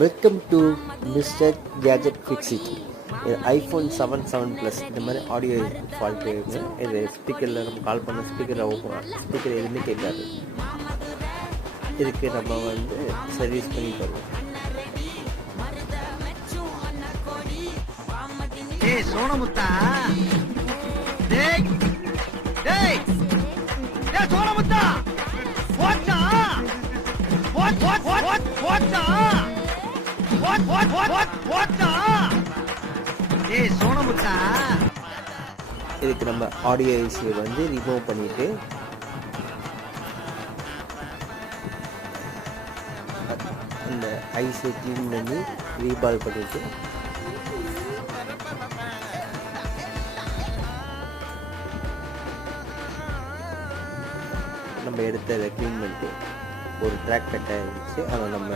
Welcome to mister gadget ஃபிக்ஸிட். இது iPhone 7 plus இந்த மாதிரி ஆடியோ ஃபால்ட் இருக்குது. இது ஸ்பீக்கரில் நம்ம கால் பண்ண ஸ்பீக்கர் எதுவுமே கேட்காது. இதுக்கு நம்ம வந்து சர்வீஸ் பண்ணி தருவோம். சோனமுத்தா டேய் டேய் டேய் சோனமுத்தா வாட்சா வாட்சா வாட்சா ஏய் சோனமுத்தா. இதுக்கு நம்ம ஆடியோ ஐசியை வந்து ரிமூவ் பண்ணிவிட்டு அந்த ஐசியை க்ளீன் பண்ணி ரீபால் பண்ணிவிட்டு நம்ம எடுத்து அதை க்ளீன் பண்ணிட்டு ஒரு ட்ராக் கட்டாக இருந்துச்சு அதை நம்ம